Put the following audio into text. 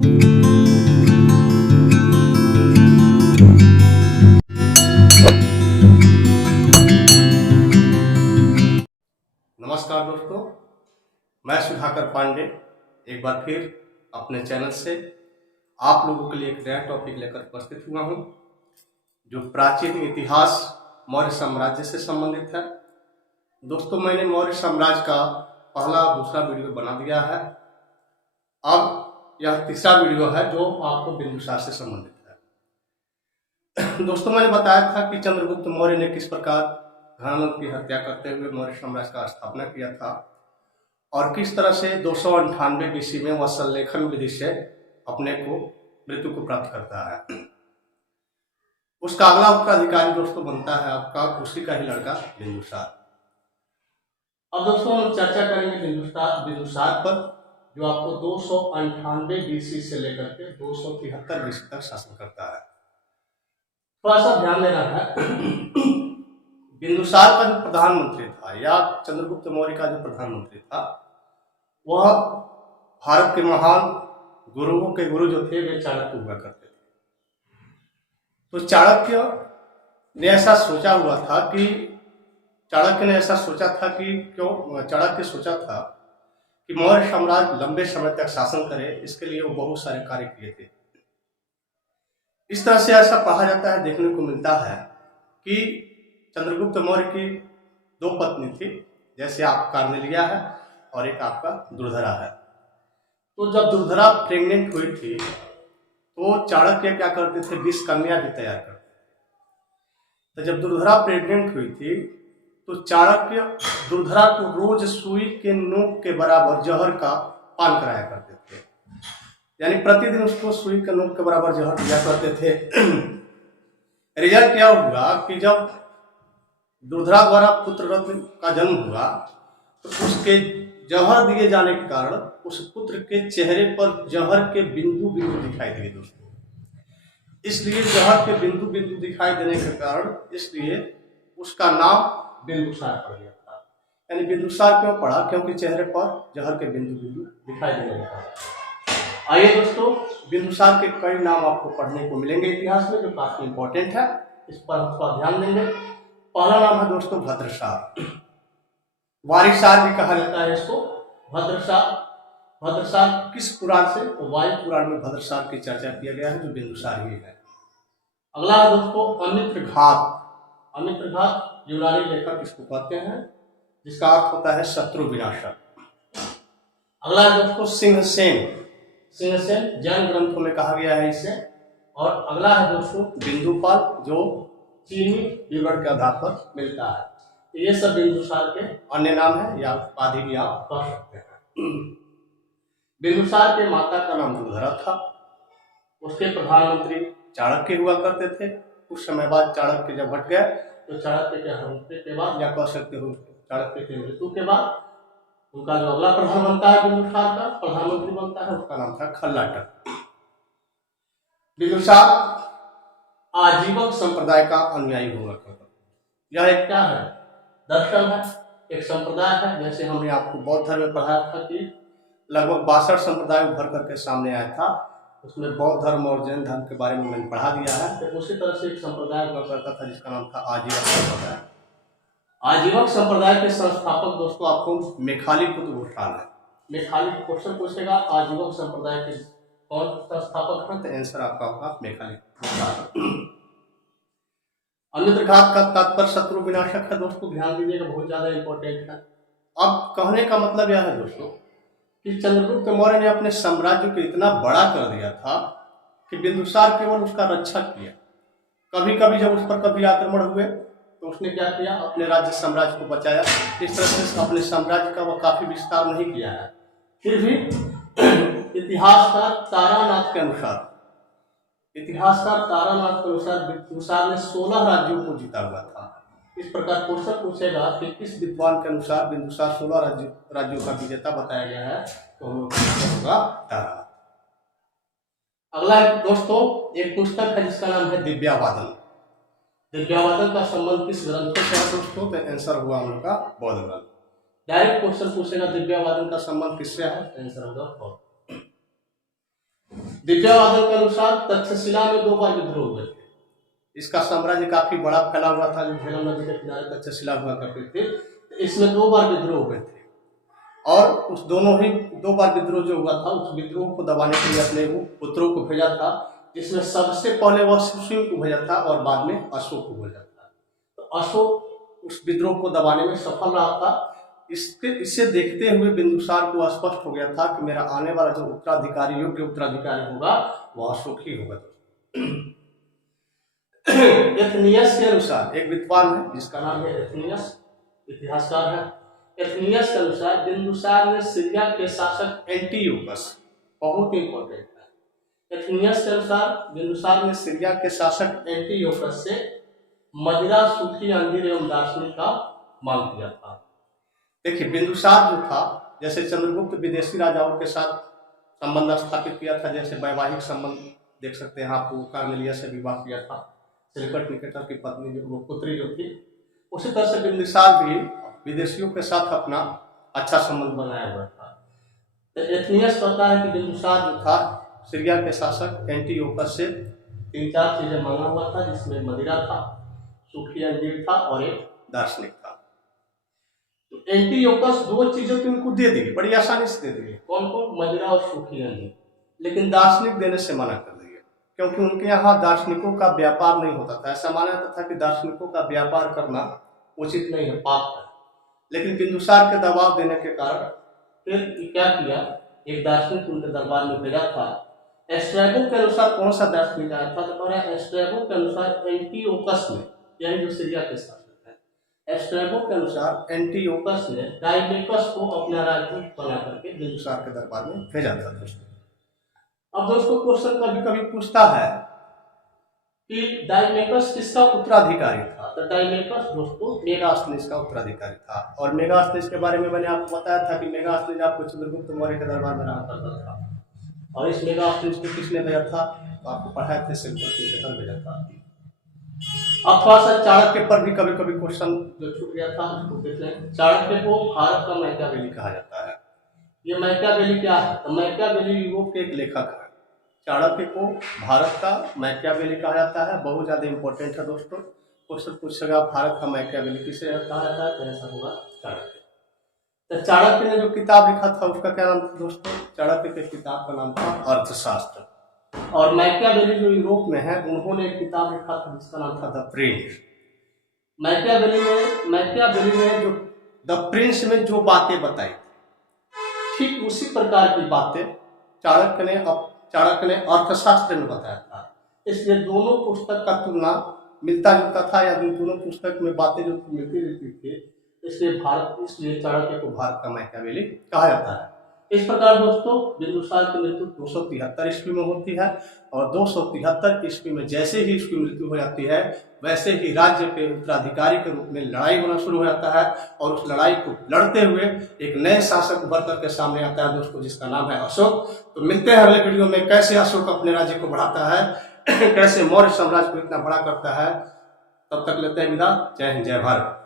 नमस्कार दोस्तों, मैं सुधाकर पांडे एक बार फिर अपने चैनल से आप लोगों के लिए एक नया टॉपिक लेकर उपस्थित हुआ हूं, जो प्राचीन इतिहास मौर्य साम्राज्य से संबंधित है। दोस्तों, मैंने मौर्य साम्राज्य का पहला दूसरा वीडियो बना दिया है। अब यह तीसरा वीडियो है जो आपको बिंदुसार से संबंधित है। दोस्तों, मैंने बताया था कि चंद्रगुप्त मौर्य ने किस प्रकार घनानंद की हत्या करते हुए मौर्य साम्राज्य का स्थापना किया था और किस तरह से 298 BC में वह संलेखन विधि से अपने को मृत्यु को प्राप्त करता है। उसका अगला उत्तराधिकारी दोस्तों बनता है आपका उसी का ही लड़का बिंदुसार। अब दोस्तों हम चर्चा करेंगे बिंदुसार पर, जो आपको 298 BC से लेकर के 273 BC तक शासन करता है। थोड़ा सा ध्यान देना है। बिंदुसार का जो प्रधानमंत्री था या चंद्रगुप्त मौर्य का जो प्रधानमंत्री था, वह भारत के महान गुरुओं के गुरु जो थे वे चाणक्य हुआ करते थे। तो चाणक्य ने ऐसा सोचा था कि मौर्य साम्राज्य लंबे समय तक शासन करे, इसके लिए वो बहुत सारे कार्य किए थे। इस तरह से ऐसा कहा जाता है, देखने को मिलता है कि चंद्रगुप्त मौर्य की 2 पत्नी थी, जैसे आप कार्नेलिया है और एक आपका दुर्धरा है। तो जब दुर्धरा प्रेग्नेंट हुई थी तो चाणक्य क्या करते थे, 20 कन्या भी तैयार करते थे। तो जब दुर्धरा प्रेग्नेंट हुई थी तो चाणक्य दुर्धरा को रोज सुई के नोक के बराबर जहर का पान कराया करते थे, यानी प्रतिदिन उसको सुई के नोक के बराबर जहर दिया करते थे। रिजल्ट क्या हुआ कि जब दुर्धरा द्वारा पुत्र रत्न का जन्म हुआ तो उसके जहर दिए जाने के कारण उस पुत्र के चेहरे पर जहर के बिंदु बिंदु दिखाई दिए दोस्तों। इसलिए जहर के बिंदु बिंदु दिखाई देने के कारण इसलिए उसका नाम बिंदुसार पड़ गया था। यानी बिंदुसार क्यों पड़ा? क्योंकि चेहरे पर जहर के बिंदु बिंदु दिखाई देने लगा। आइए दोस्तों, बिंदुसार के कई नाम आपको पढ़ने को मिलेंगे इतिहास में, जो काफी इंपॉर्टेंट है, इस पर थोड़ा ध्यान देंगे। पहला नाम है दोस्तों भद्रसार। वारिसार भी कहा जाता है इसको। भद्रसार किस पुराण से? तो वायु पुराण में भद्रसार की चर्चा किया गया है, जो बिंदुसार ही है। अगला है दोस्तों अमित्रघात। अमित्रघात यूनानी लेखक इसको कहते हैं, जिसका अर्थ होता है शत्रु विनाशक। अगला है दोस्तों सिंहसेन। सिंहसेन जैन ग्रंथों में कहा गया है इसे। और अगला है दोस्तों बिंदुपाल, जो चीनी विवरण के आधार पर मिलता है। ये सब बिंदुसार के अन्य नाम है या उपाधि भी आप कह सकते हैं। बिंदुसार के माता का नाम दुर्धरा था। उसके प्रधानमंत्री चाणक्य हुआ करते थे। कुछ समय बाद चाणक्य जब हट गए तो चाणक्य के हटने के बाद, या कह सकते हो चाणक्य के मृत्यु के बाद, उनका जो अगला प्रधान बनता है बिंदुसार का प्रधानमंत्री बनता है, उसका नाम था खल्लाटक। बिंदुसार आजीवक संप्रदाय का अनुयायी हुआ करता। यह एक क्या है? दर्शन है, एक संप्रदाय है। जैसे हमने आपको बौद्ध धर्म में पढ़ाया था कि लगभग 62 संप्रदाय उभर करके सामने आया था, उसमें बौद्ध धर्म और जैन धर्म के बारे में मैंने पढ़ा दिया है। तो उसी तरह से एक संप्रदाय हुआ करता था जिसका नाम था आजीवक संप्रदाय। आजीवक संप्रदाय के संस्थापक दोस्तों आपको मेखाली पुत्र गोष्ठाल है। मेखाली क्वेश्चन पूछेगा, आजीवक संप्रदाय के कौन संस्थापक है? तो आंसर आपका होगा मेखाली। अमित्रघात का तात्पर्य शत्रु विनाशक है दोस्तों, ध्यान दीजिएगा, बहुत ज्यादा इंपॉर्टेंट है। अब कहने का मतलब यह है दोस्तों कि चंद्रगुप्त मौर्य ने अपने साम्राज्य को इतना बड़ा कर दिया था कि बिंदुसार केवल उसका रक्षा किया। कभी कभी जब उस पर कभी आक्रमण हुए तो उसने क्या किया? अपने राज्य साम्राज्य को बचाया। इस तरह से अपने साम्राज्य का वह काफी विस्तार नहीं किया है। फिर भी इतिहासकार तारानाथ के अनुसार बिंदुसार ने 16 राज्यों को जीता हुआ था। इस प्रकार क्वेश्चन पूछेगा कि किस विद्वान के अनुसार बिंदुसार 16 राज्यों का विजेता बताया गया है, तो हम लोग होगा तारानाथ। अगला दोस्तों एक पुस्तक है जिसका नाम है दिव्यावादन। दिव्यावादन का संबंध किस ग्रंथों से है दोस्तों? तो आंसर हुआ हम लोग का बौद्ध ग्रंथ। डायरेक्ट क्वेश्चन पूछेगा दिव्यावादन का संबंध किससे है, तो आंसर होगा बौद्ध। दिव्यावादन के अनुसार तक्षशिला में 2 बार विद्रोह हुए थे। इसका साम्राज्य काफी बड़ा फैला हुआ था, जो झेलम नदी के किनारे तक्षशिला हुआ करते थे। इसमें 2 बार विद्रोह हुए थे और उस दोनों ही 2 बार विद्रोह जो हुआ था, उस विद्रोह को दबाने के लिए अपने पुत्रों को भेजा था, जिसमें सबसे पहले वह शिवसिंह को भेजा था और बाद में अशोक को भेजा था। तो अशोक उस विद्रोह को दबाने में सफल रहा था। इसे देखते हुए बिंदुसार को स्पष्ट हो गया था कि मेरा आने वाला जो उत्तराधिकारी, योग्य उत्तराधिकारी होगा, वह अशोक ही होगा। एथनियस के अनुसार, एक विद्वान है जिसका नाम है एथनियस, इतिहासकार है। एथनियस के अनुसार बिंदुसार ने सीरिया के शासक एंटीओकस, बहुत इंपॉर्टेंट है, एथनियस के अनुसार बिंदुसार ने सीरिया के शासक एंटीओकस से मदिरा, सूखी अंजीर एवं दार्शनिक का मांग किया था। देखिए, बिंदुसार जो था, जैसे चंद्रगुप्त विदेशी राजाओं के साथ संबंध स्थापित किया था, जैसे वैवाहिक संबंध देख सकते हैं आपको, कार्नेलिया से विवाह किया था, सिलिकट निकेटर की पत्नी जो, वो पुत्री जो थी, उसी तरह से बिंदुसार भी विदेशियों के साथ अपना अच्छा संबंध बनाया हुआ था। तो एथनियस कहता है कि बिंदुसार जो था, सीरिया के शासक एंटीओकस से 3-4 चीजें मांगा हुआ था, जिसमें मदिरा था, सूखी अंजीर था और एक दार्शनिक था। तो एंटीओकस 2 चीजें तो उनको दे दी, बड़ी आसानी से दे दी। कौन कौन? मदिरा और सूखी अंजीर। लेकिन दार्शनिक देने से मना कर दिया, क्योंकि उनके यहाँ दार्शनिकों का व्यापार नहीं होता था। ऐसा माना जाता था कि दार्शनिकों का व्यापार करना उचित नहीं है, पाप है। लेकिन बिंदुसार के दबाव देने के कारण फिर क्या किया, एक दार्शनिक उनके दरबार में भेजा था। एस्ट्रैबो के अनुसार कौन सा दार्शनिक आया था? तो एस्ट्रैबो के अनुसार एंटीओकस ने, यानी जो सीरिया के शासक है, एस्ट्रैबो के अनुसार एंटीओकस ने डायमेकस को अपना राजदूत बना करके बिंदुसार के दरबार में भेजा था। दोस्तों, अब दोस्तों क्वेश्चन कभी कभी पूछता है कि डायमेकस किसका उत्तराधिकारी था? तो डायमेकस दोस्तों मेगास्थनीज का उत्तराधिकारी था। और मेगास्थनीज के बारे में मैंने आपको बताया था कि मेगास्थनीज आपको चंद्रगुप्त मौर्य के दरबार में रहा करता था। और इस मेगास्थनीज को किसने भेजा था? तो आपको पढ़ाए थे, सिलिकट निकेटर भेजा था। अब थोड़ा सा चाणक्य पर भी कभी कभी क्वेश्चन जो छूट गया था, उसको देख लें। चाणक्य को भारत का मैकियावेली कहा जाता है। ये मैकियावेली क्या है? तो मैकियावेली यूरोप के एक लेखक है। चाणक्य को भारत का मैकियावेली कहा जाता है। बहुत ज्यादा इंपॉर्टेंट है दोस्तों, क्वेश्चन पूछेगा भारत का मैकियावेली किसे कहा जाता है, तो ऐसा होगा चाणक्य। तो चाणक्य ने जो किताब लिखा था उसका क्या नाम था दोस्तों? चाणक्य के किताब का नाम था अर्थशास्त्र। और मैकियावेली जो यूरोप में है, उन्होंने एक किताब लिखा था जिसका नाम था द प्रिंस। मैकियावेली में जो द प्रिंस में जो बातें बताई, ठीक उसी प्रकार की बातें चाणक्य ने अर्थशास्त्र में बताया था। इसलिए दोनों पुस्तक का तुलना मिलता जुलता था, या दोनों पुस्तक में बातें जो मिलती रहती थी, इसलिए चाणक्य को भारत का मैकियावेली कहा जाता है। इस प्रकार दोस्तों बिंदुसार की मृत्यु 273 ईस्वी में होती है। और 273 ईस्वी में जैसे ही इसकी मृत्यु हो जाती है, वैसे ही राज्य के उत्तराधिकारी के रूप में लड़ाई होना शुरू हो जाता है। और उस लड़ाई को लड़ते हुए एक नए शासक उभर करके सामने आता है दोस्तों, जिसका नाम है अशोक। तो मिलते हैं अगले वीडियो में, कैसे अशोक अपने राज्य को बढ़ाता है, कैसे मौर्य साम्राज्य को इतना बड़ा करता है। तब तक लेते हैं विदा। जय हिंद, जय भारत।